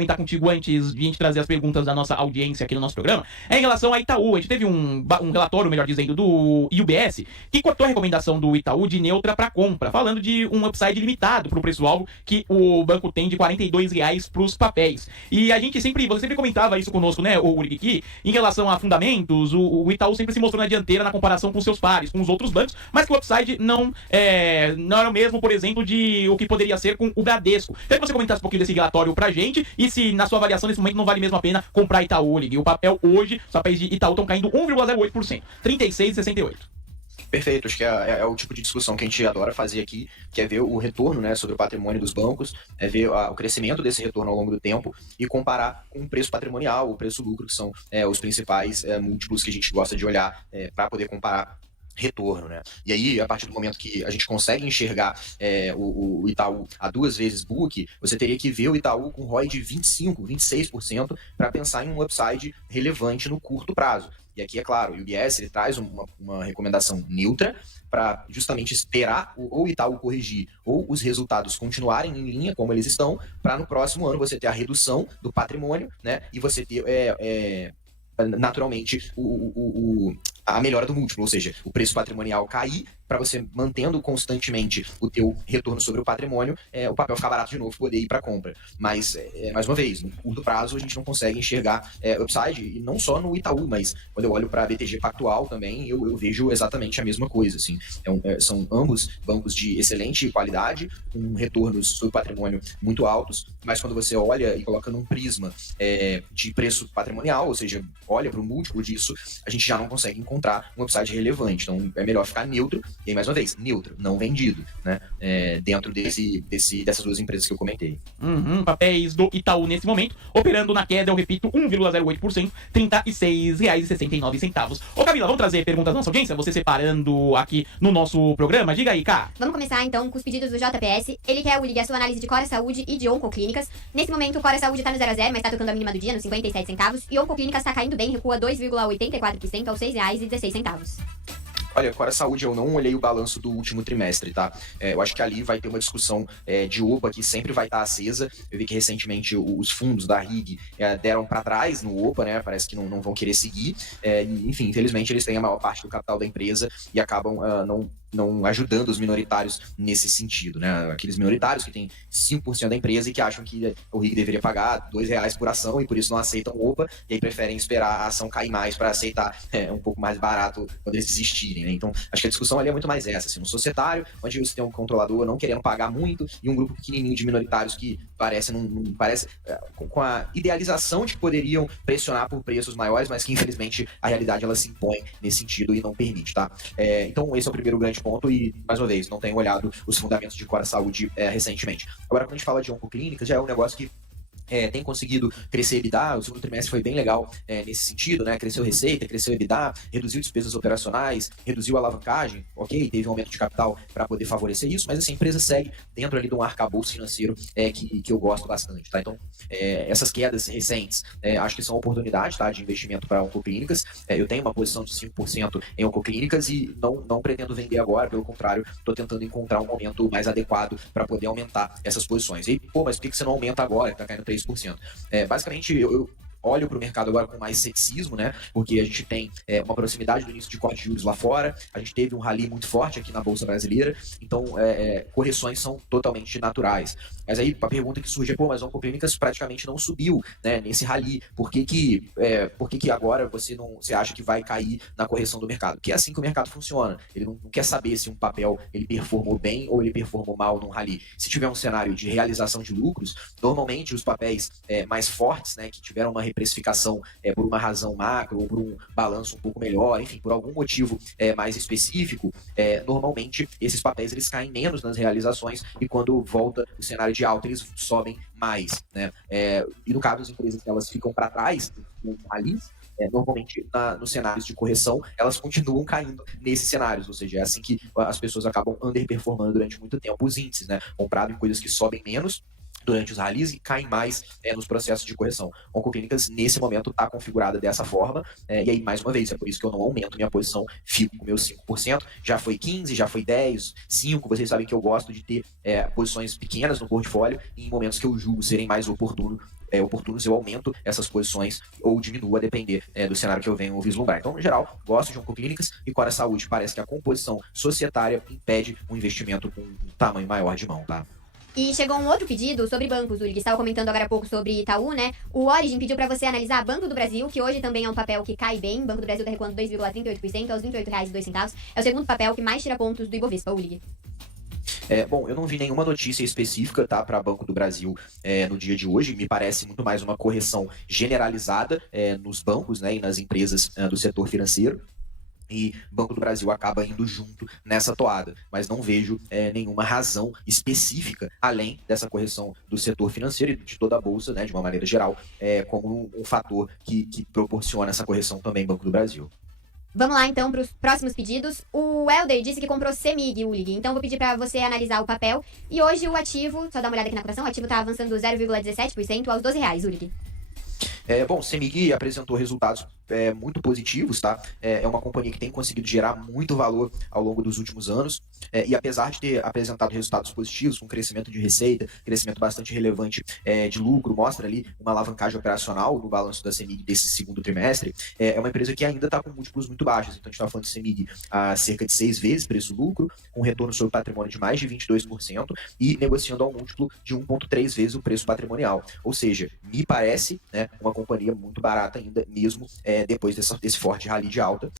comentar contigo antes de a gente trazer as perguntas da nossa audiência aqui no nosso programa é em relação a Itaú. A gente teve um relatório, melhor dizendo, do UBS, que cortou a recomendação do Itaú de neutra para compra, falando de um upside limitado para o preço-alvo que o banco tem de R$ 42 para os papéis. E você sempre comentava isso conosco, né, Ulrich, que em relação a fundamentos, o Itaú sempre se mostrou na dianteira na comparação com seus pares, com os outros bancos, mas que o upside não era o mesmo, por exemplo, de o que poderia ser com o Bradesco. Queria que você comentasse um pouquinho desse relatório pra gente e se, na sua avaliação, nesse momento não vale mesmo a pena comprar Itaú, Ulrich. O papel hoje, os papéis de Itaú estão caindo 1,08%, 36,68. Perfeito, acho que é o tipo de discussão que a gente adora fazer aqui, que é ver o retorno, né, sobre o patrimônio dos bancos, é ver o crescimento desse retorno ao longo do tempo e comparar com o preço patrimonial, o preço-lucro, que são os principais múltiplos que a gente gosta de olhar para poder comparar retorno, né? E aí, a partir do momento que a gente consegue enxergar o Itaú a 2 vezes book, você teria que ver o Itaú com ROI de 25%, 26% para pensar em um upside relevante no curto prazo. E aqui, é claro, o UBS ele traz uma recomendação neutra para justamente esperar ou o Itaú corrigir ou os resultados continuarem em linha como eles estão, para no próximo ano você ter a redução do patrimônio, né? E você ter naturalmente a melhora do múltiplo, ou seja, o preço patrimonial cair para você mantendo constantemente o teu retorno sobre o patrimônio, o papel ficar barato de novo, poder ir para compra. Mas, mais uma vez, no curto prazo a gente não consegue enxergar upside, e não só no Itaú, mas quando eu olho para a BTG Pactual também, eu vejo exatamente a mesma coisa. Assim. São ambos bancos de excelente qualidade, com retornos sobre o patrimônio muito altos, mas quando você olha e coloca num prisma de preço patrimonial, ou seja, olha para o múltiplo disso, a gente já não consegue encontrar um upside relevante. Então é melhor ficar neutro, e aí, mais uma vez, neutro, não vendido, né? Dentro dessas duas empresas que eu comentei. Papéis do Itaú nesse momento, operando na queda, eu repito, 1,08%, R$ 36,69. Ô Camila, vamos trazer perguntas da nossa audiência? Você separando aqui no nosso programa. Diga aí, Cá. Vamos começar então com os pedidos do JPS. Ele quer, Ulrich, a sua análise de Cora Saúde e de Oncoclínicas. Nesse momento, o Cora Saúde tá no 0 a 0, mas tá tocando a mínima do dia, nos 57 centavos. E Oncoclínicas tá caindo bem, recua 2,84% aos R$ 6,16. Olha, Cora Saúde, eu não olhei o balanço do último trimestre, tá? Eu acho que ali vai ter uma discussão de OPA que sempre vai estar acesa. Eu vi que recentemente os fundos da RIG deram para trás no OPA, né? Parece que não vão querer seguir. Enfim, infelizmente eles têm a maior parte do capital da empresa e acabam não ajudando os minoritários nesse sentido, né? Aqueles minoritários que têm 5% da empresa e que acham que o RIG deveria pagar R$2 por ação e por isso não aceitam o OPA e aí preferem esperar a ação cair mais para aceitar um pouco mais barato quando eles desistirem, né? Então, acho que a discussão ali é muito mais essa, assim, um societário, onde você tem um controlador não querendo pagar muito e um grupo pequenininho de minoritários que parece com a idealização de que poderiam pressionar por preços maiores, mas que infelizmente a realidade ela se impõe nesse sentido e não permite, tá? Então, esse é o primeiro grande ponto e, mais uma vez, não tenho olhado os fundamentos de Cora Saúde recentemente. Agora, quando a gente fala de Oncoclínicas, já é um negócio que tem conseguido crescer EBITDA, o segundo trimestre foi bem legal nesse sentido, né? Cresceu receita, cresceu EBITDA, reduziu despesas operacionais, reduziu a alavancagem, ok, teve um aumento de capital para poder favorecer isso, mas assim, a empresa segue dentro ali de um arcabouço financeiro que eu gosto bastante, tá? Então, essas quedas recentes, acho que são oportunidades, tá, de investimento para Oncoclínicas. Eu tenho uma posição de 5% em Oncoclínicas e não pretendo vender agora, pelo contrário, estou tentando encontrar um momento mais adequado para poder aumentar essas posições. E, mas por que você não aumenta agora, que tá caindo 3%? Basicamente, eu olho para o mercado agora com mais ceticismo, né? Porque a gente tem uma proximidade do início de corte de juros lá fora, a gente teve um rally muito forte aqui na Bolsa Brasileira, então correções são totalmente naturais. Mas aí a pergunta que surge é, mas a Oncoclínicas praticamente não subiu, né, nesse rally, por que agora você acha que vai cair na correção do mercado? Porque é assim que o mercado funciona, ele não quer saber se um papel ele performou bem ou ele performou mal num rally. Se tiver um cenário de realização de lucros, normalmente os papéis mais fortes, né, que tiveram uma reprecificação por uma razão macro ou por um balanço um pouco melhor, enfim, por algum motivo mais específico, normalmente esses papéis eles caem menos nas realizações e quando volta o cenário de alta eles sobem mais, né? E no caso das empresas que elas ficam para trás no rally, normalmente nos cenários de correção elas continuam caindo nesses cenários, ou seja, é assim que as pessoas acabam underperformando durante muito tempo os índices, né? Comprado em coisas que sobem menos durante os rallies e caem mais nos processos de correção. Oncoclínicas, nesse momento, está configurada dessa forma, e aí, mais uma vez, é por isso que eu não aumento minha posição, fico com meus 5%, já foi 15%, já foi 10%, 5%, vocês sabem que eu gosto de ter posições pequenas no portfólio, e em momentos que eu julgo serem mais oportunos, eu aumento essas posições ou diminuo a depender do cenário que eu venho vislumbrar. Então, no geral, gosto de oncoclínicas e Cora Saúde parece que a composição societária impede um investimento com um tamanho maior de mão, tá? E chegou um outro pedido sobre bancos, Ulig. Estava comentando agora há pouco sobre Itaú, né? O Origin pediu para você analisar Banco do Brasil, que hoje também é um papel que cai bem. Banco do Brasil está recuando 2,38% aos R$ 28,02. É o segundo papel que mais tira pontos do Ibovespa, Ulig. Bom, eu não vi nenhuma notícia específica, tá, para Banco do Brasil no dia de hoje. Me parece muito mais uma correção generalizada nos bancos, né, e nas empresas do setor financeiro. E Banco do Brasil acaba indo junto nessa toada, mas não vejo nenhuma razão específica, além dessa correção do setor financeiro e de toda a Bolsa, né, de uma maneira geral, como um fator que proporciona essa correção também Banco do Brasil. Vamos lá, então, para os próximos pedidos. O Helder disse que comprou CEMIG, Ulig. Então, vou pedir para você analisar o papel. E hoje o ativo, só dá uma olhada aqui na cotação, o ativo está avançando 0,17% aos R$ 12, Ulig. Bom, CEMIG apresentou resultados muito positivos, tá? É uma companhia que tem conseguido gerar muito valor ao longo dos últimos anos, e apesar de ter apresentado resultados positivos, com crescimento de receita, crescimento bastante relevante de lucro, mostra ali uma alavancagem operacional no balanço da CEMIG desse segundo trimestre, é uma empresa que ainda está com múltiplos muito baixos. Então a gente está falando de CEMIG a cerca de 6 vezes preço-lucro, com retorno sobre patrimônio de mais de 22% e negociando ao múltiplo de 1,3 vezes o preço patrimonial. Ou seja, me parece, né, uma companhia muito barata ainda, mesmo depois desse forte rally de alta.